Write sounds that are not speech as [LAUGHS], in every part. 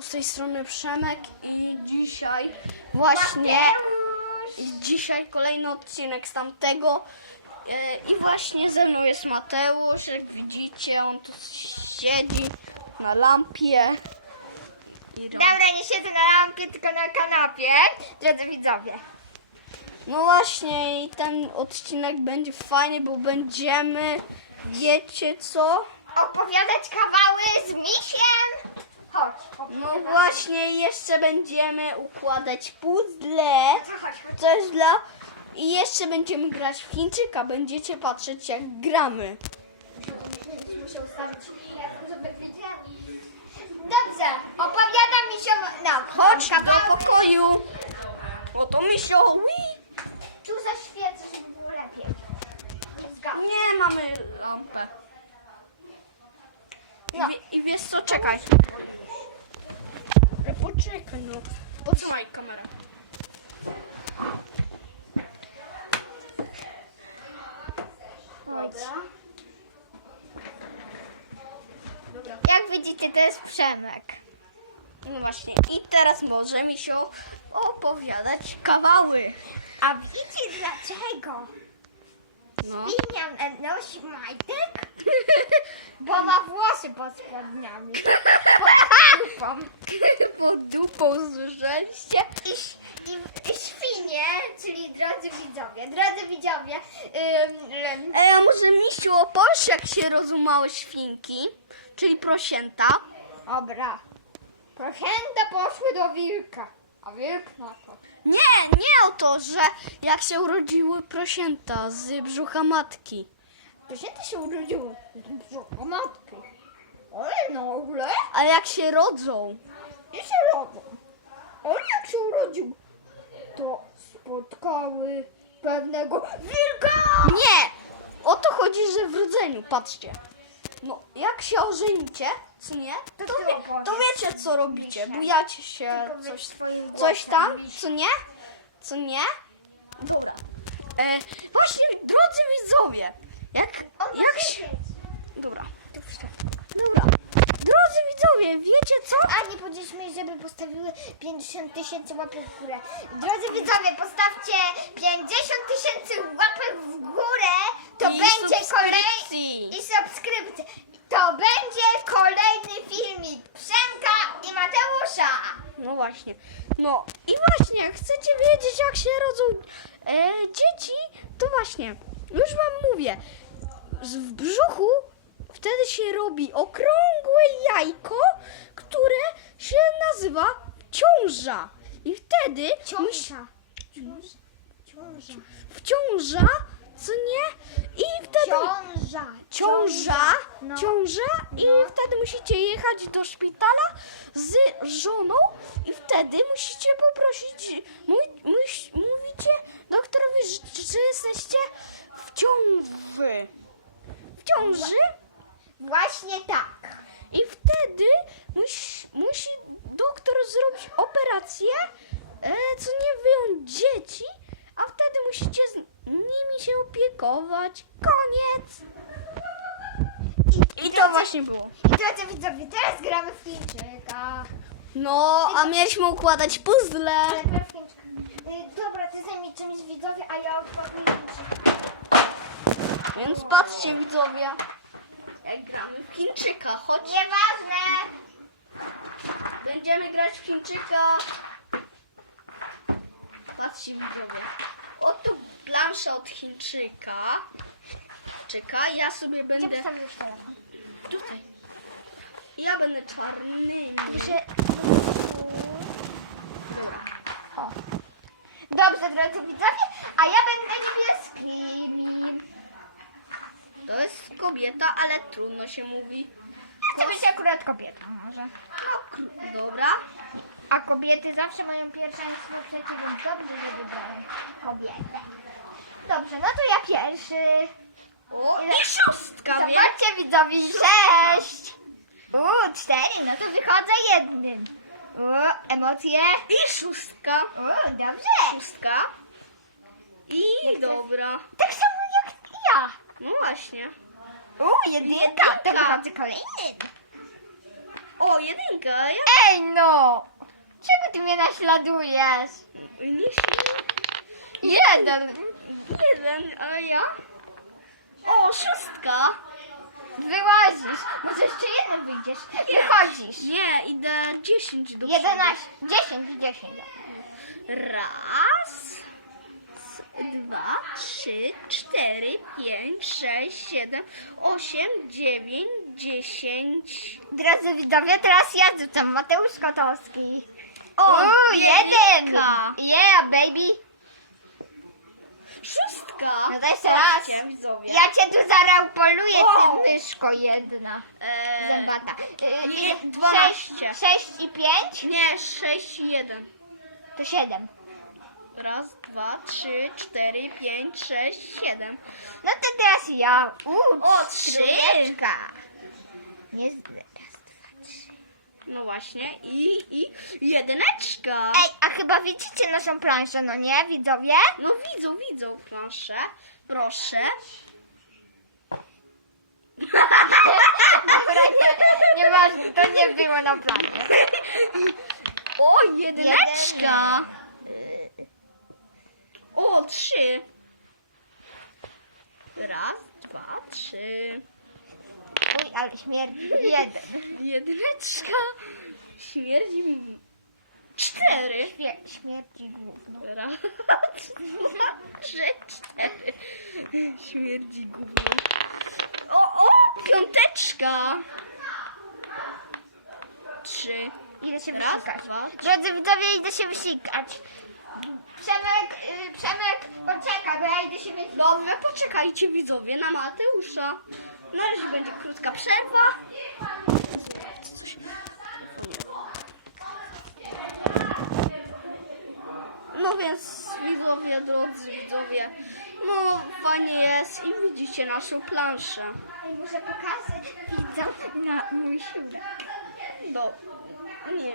Z tej strony Przemek i dzisiaj właśnie i dzisiaj kolejny odcinek z tamtego E, i właśnie ze mną jest Mateusz, jak widzicie on tu siedzi na lampie Dobra, nie siedzę na lampie, tylko na kanapie. Drodzy widzowie. No właśnie i ten odcinek będzie fajny, bo będziemy wiecie co? Opowiadać kawały z misiem. No właśnie jeszcze będziemy układać puzzle. Coś dla. I jeszcze będziemy grać w Chińczyka. Będziecie patrzeć jak gramy. Dobrze, opowiada mi się... No, Chodź do pokoju. Oto misio. Tu zaświecę, żeby było lepiej. Nie mamy lampę. I, wie, I wiesz co, czekaj. Poczekaj no. Potrzymaj kamerę. Dobra. Dobra. Jak widzicie, to jest Przemek. No właśnie. I teraz może mi się opowiadać kawały. A wiecie dlaczego? No. Świnia nosi majtek? [LAUGHS] Bo ma włosy pod spodniami. Pod dupą. [LAUGHS] Pod dupą słyszeliście? I, ś- i, I świnie, czyli drodzy widzowie, drodzy widzowie, ym, ym, Ej, a może misiu opowiesz jak się rozumały świnki, czyli prosięta? dobra, prochęta poszły do wilka, a wilk na to. Nie, nie o to, że jak się urodziły prosięta z brzucha matki. Prochęta się urodziły z brzucha matki. Ale nagle A jak się rodzą? i się rodzą. Ale jak się urodził, to spotkały pewnego wilka. Nie! O to chodzi, że w rodzeniu, patrzcie. No, jak się ożenicie, co nie? To To, wie, to wiecie, co robicie. Bujacie się, coś, coś tam, co nie? Co nie? Dobra. E, właśnie, drodzy widzowie, jak, jak się... Dobra. Dobra. Drodzy widzowie, wiecie co? A nie powiedzieliśmy, żeby postawiły 50 tysięcy łapek w górę. Drodzy widzowie, postawcie 50 tysięcy łapek w górę, to I będzie kolejny subskrypcji. i subskrypcja. To będzie kolejny filmik Przemka i Mateusza. No właśnie. No i właśnie, jak chcecie wiedzieć, jak się rodzą e, dzieci, to właśnie, już wam mówię, z- w brzuchu wtedy się robi okrągłe jajko, które się nazywa ciąża. I wtedy Ciąża. Ciąża. wciąża, co nie? I wtedy Ciąża. ciąża, No. ciąża i No. wtedy musicie jechać do szpitala z żoną i wtedy musicie poprosić, mój, muś, mówicie doktorowi, że, że jesteście w ciąży. W ciąży Właśnie tak. i wtedy musi, musi doktor zrobić operację, e, co nie wyjąć dzieci, a wtedy musicie z nimi się opiekować. Koniec. I to właśnie było. I drodzy widzowie, teraz gramy w Chińczyka. No, a mieliśmy układać puzzle. Ale Chińczyka. Y, Dobra, ty zajmij czymś widzowie, a ja odpowiem. Więc patrzcie widzowie, jak gramy w Chińczyka. Chodź, Nieważne. będziemy grać w Chińczyka. Patrzcie widzowie. Oto plansza od Chińczyka. Czekaj, ja sobie Gdzie będę telefon? tutaj. Ja będę czarny. O. Dobrze, drodzy widzowie, a ja będę niebieskimi. To jest kobieta, ale trudno się mówi. Chcę być akurat kobietą może. Dobra. A kobiety zawsze mają pierwszeństwo przecież, więc dobrze, że wybrałem kobietę. Dobrze, no to ja pierwszy. O, i szóstka, więc... Zobaczcie widzowie, sześć. U, cztery, no to wychodzę jednym. Emocje. I szóstka. U, dobrze. Szóstka. I dobra. Tak samo. No właśnie. U, jedynka, to Jedynka. wychodzę kolejny. O, jedynka, ja... Ej no! Czego ty mnie naśladujesz? Nie się... Jeden. Jeden, a ja? O, szóstka. Wyłazisz. Może jeszcze jeden wyjdziesz. Wychodzisz. Nie, idę dziesięć do Jedenaście. Dziesięć, dziesięć. Raz, dwa, trzy, cztery, pięć, sześć, siedem, osiem, dziewięć, dziesięć. Drodzy widzowie, teraz ja rzucam. Mateusz Kotowski. O, U, jeden. jedynka. Yeah, baby. Szóstka. No to jeszcze raz. Patrzcie, widzowie. Ja cię tu zaraz poluję, Wow. ty myszko jedna. Eee, Zębata. Y, nie, ile? dwanaście. Sześć, sześć i pięć? nie, sześć, jeden. To siedem. Raz, dwa, trzy, cztery, pięć, sześć, siedem. No to teraz ja. U, O, trzy. trójeczka. Nie z- raz, dwa, trzy. No właśnie. I, i jedyneczka. Ej, a chyba widzicie naszą planszę, no nie, widzowie? No widzą, widzą planszę. Proszę. Dobra, nie, nieważne, to nie było na planie. [LAUGHS] O, jedyneczka. O, trzy. Raz, dwa, trzy. Uj, ale śmierdzi. Jeden. Jedyneczka. Śmierdzi mi. Cztery. Śmie śmierdzi gówno. Raz, dwa, trzy, cztery. Śmierdzi gówno. O, o, piąteczka. Trzy. Idę się Raz, wysikać. dwa. Drodzy widzowie, idę się wysikać. Przemek, y, Przemek, poczekaj, bo ja idę się wysikać. Dobrze, poczekajcie widzowie na Mateusza. Na razie będzie krótka przerwa. No więc widzowie, drodzy widzowie, no fajnie jest i widzicie naszą planszę. Muszę pokazać widzom na mój siódmek. Do... Nie!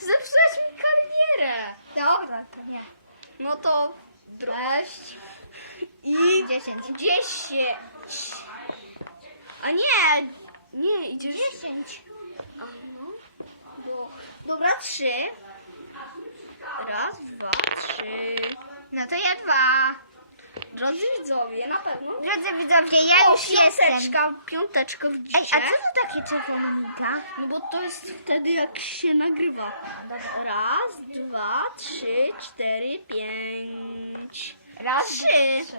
Zepsułeś mi karierę. Dobra, to nie. No to... Dro... Sześć, I... dziesięć. Dziesięć. A nie, nie, idziesz. Dziesięć. A, no. Bo, dobra, trzy. Raz, dwa, trzy. No to ja dwa. Drodzy widzowie, na pewno. Drodzy widzowie, ja O, już jestem. piąteczka, piąteczkę Ej, widzicie? a co to takie czerwone miga? No bo to jest wtedy jak się nagrywa. Raz, dwa, trzy, cztery, pięć. Raz, Trzy. trzy.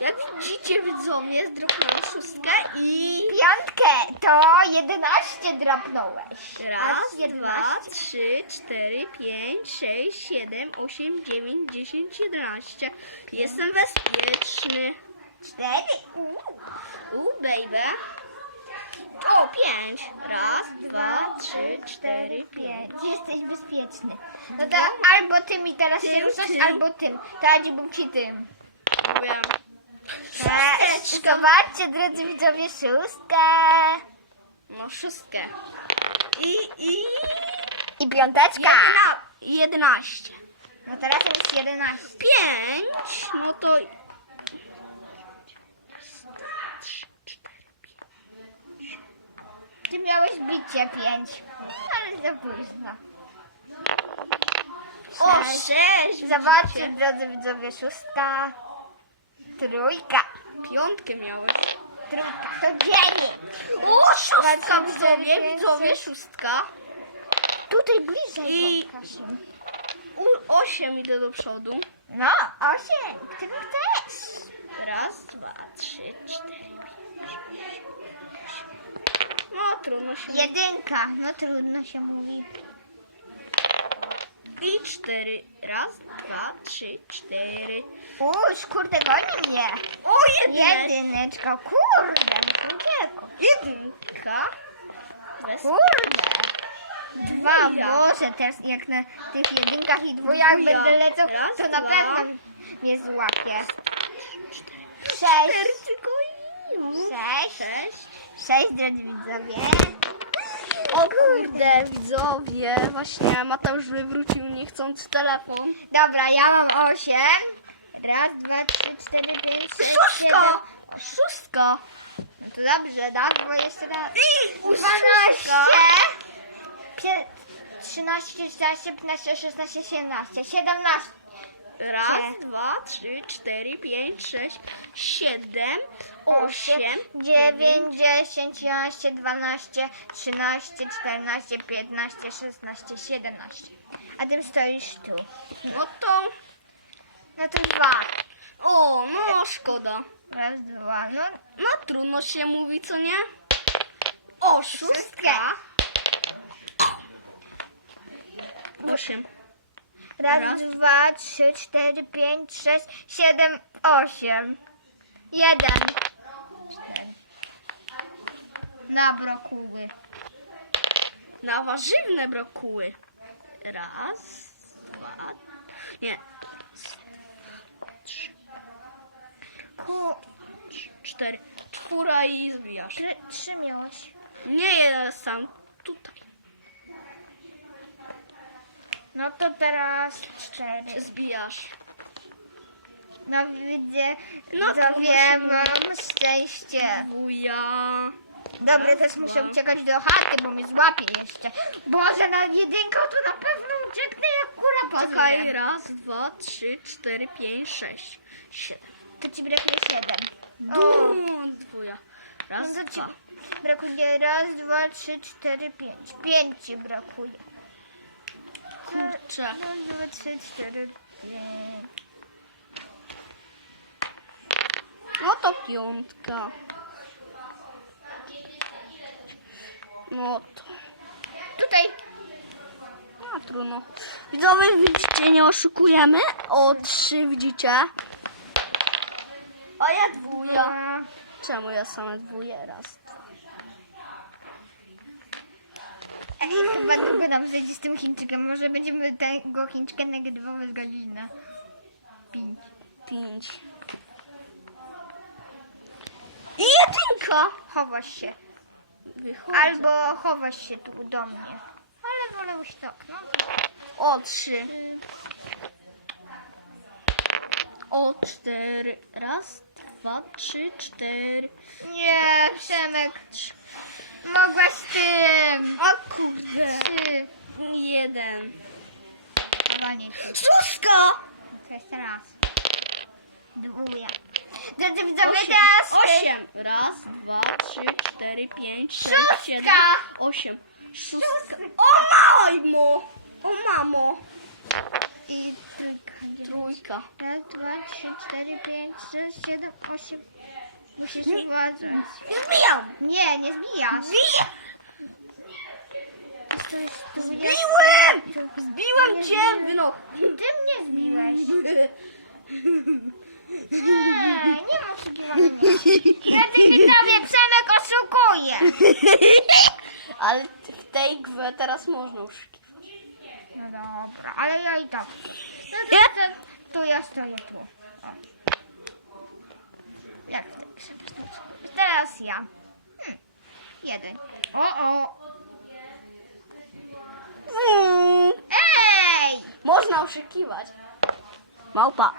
Jak widzicie widzowie, zdrobnąłem szóstkę i... Piątkę to 11 drapnąłeś. Raz, dwa, 11. trzy, cztery, pięć, sześć, siedem, osiem, dziewięć, dziesięć, jedenaście. Jestem bezpieczny. Cztery. Uuu. U, baby. O, pięć. Raz, dwa, trzy, cztery, pięć. Jesteś bezpieczny. No to albo ty mi teraz Tym, się ruszasz, tym. albo tym. To ja bym ci tym. Wiem. Szósteczka. Zobaczcie, drodzy widzowie, szóstkę. No, szóstkę. I, i... I piąteczka. Jedna, jedenaście. No teraz jest 11. Pięć, no to... Pięć. Ty miałeś bicie 5. Ale za późno. O, Sześć. Zobaczcie, drodzy widzowie, szóstka. Trójka. Piątkę miałeś. Trójka to dziewięć. O, szóstka, Dwa, trzy, cztery, widzowie, pięć, widzowie, sześć. szóstka. Tutaj bliżej I- pokaż mi. U, osiem idę do przodu. No, osiem. Którą chcesz? Raz, dwa, trzy, cztery, pięć, sześć, osiem. No, trudno się. Jedynka. No trudno się mówi. I cztery. Raz, dwa, trzy, cztery. Uż, kurde, goni mnie. O, jedynek. Jedyneczka, kurde. Uciekł. Jedynka. Bez... Kurde. Dwa, Dwuja. Boże, teraz jak na tych jedynkach i dwójach będę leciał, Raz, to na dwa. pewno mnie złapie. Cztery Sześć. tylko i... no. Sześć. Sześć. Sześć, drodzy widzowie. O kurde, widzowie, właśnie Mateusz wywrócił niechcący telefon. Dobra, ja mam osiem. Raz, dwa, trzy, cztery, pięć, sześć, Szóstka! siedem, Szóstka. To dobrze, tak? Bo jeszcze raz. 12, pie- 13, 14, 15, 16, 17, 17. Raz, dwa, trzy, cztery, pięć, sześć, siedem, osiem, 9, 10, 11, 12, 13, 14, 15, 16, 17. A tym stoisz tu. No to... No to dwa. O, no szkoda. Raz, dwa. No, No trudno się mówi, co nie? O, szóstka. Osiem. Raz, dwa, trzy, cztery, pięć, sześć, siedem, osiem. Jeden. Na brokuły. Na warzywne brokuły. Raz, dwa, nie. Trzy, Ku... cztery. Czwóra i zbijasz. Trzy, trzy miałeś. Nie jest sam tutaj. No to teraz cztery. Zbijasz. No widzę, No no wiem, mam szczęście. Wuja. Dobra, też muszę uciekać do chaty, bo mnie złapie jeszcze. Boże, na jedynkę to na pewno ucieknę jak kura po Czekaj, raz, dwa, trzy, cztery, pięć, sześć, siedem. To ci brakuje siedem. O, Dum, Dwuja. no Raz, to ci dwa. brakuje raz, dwa, trzy, cztery, pięć. Pięć ci brakuje. Kurczę. Raz, dwa, trzy, cztery, pięć. No to piątka. No to. Tutaj. A trudno. Widzowie, widzicie, nie oszukujemy. O trzy widzicie. A ja dwuja. Ja. Czemu ja same dwóje? Raz, dwa. Ej, chyba długo nam zejdzie z tym Chińczykiem. Może będziemy tego Chińczyka nagrywać godzinę. Pięć. Pięć. I jedynka. Chowasz się. Wychodzę. Albo chowasz się tu do mnie. Ale wolę już tak, no. O trzy. O cztery. Raz, dwa, trzy, cztery. Nie, Przemek. Mogłaś. O kurde. Trzy. Jeden. Nie. Szóstka. To jest raz. Dwuja. Drodzy widzowie, Osiem. teraz... Osiem. Raz, dwa, trzy, cztery, pięć, sześć, Szóstka. siedem, osiem. Szóstka. O mamo! O mamo! I trójka. Trójka. Raz, dwa, trzy, cztery, pięć, sześć, siedem, osiem. Musisz Nie. uważać. Zbijam! Nie, nie zbijasz. Zbijam! Zbiłem! Zbiłem cię no. Ty mnie zbiłeś. Ej, nie ma oszukiwania mnie. Drodzy widzowie, Przemek oszukuje. Ale w tej grze teraz można oszukiwać. No dobra, ale ja i tak. No to, to, to ja stoję tu. O. Jak w tej grze można oszukiwać? Teraz ja. Hmm. Jeden. O, o. Mm, Ej! Można oszukiwać. Małpa. [LAUGHS]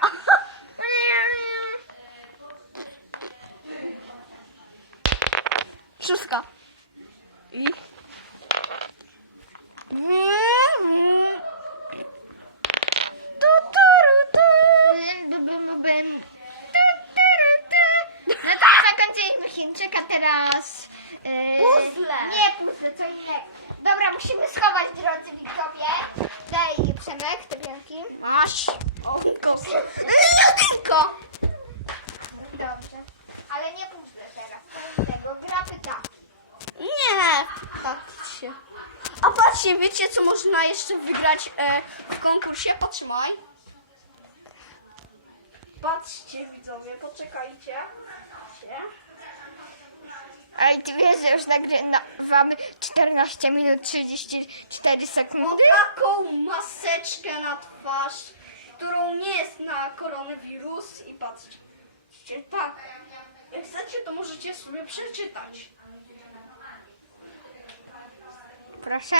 Szóstka. I? No to zakończyliśmy Chińczyka teraz. e, Puzzle. Nie puzzle, co innego. Dobra, musimy schować, drodzy widzowie. Daj Przemek, te wielki. Masz. O. Jedynka. Dobrze. Ale nie puzzle teraz. Innego. Gra pyta. Nie, patrzcie. A patrzcie, wiecie co można jeszcze wygrać e, w konkursie? Potrzymaj. Patrzcie widzowie, poczekajcie. Patrzcie. Ej, ty wiesz, że już nagrywamy 14 minut 34 Mam sekundy? taką maseczkę na twarz, którą nie jest na koronawirus i patrzcie. Tak. Jak chcecie, to możecie sobie przeczytać. Proszę.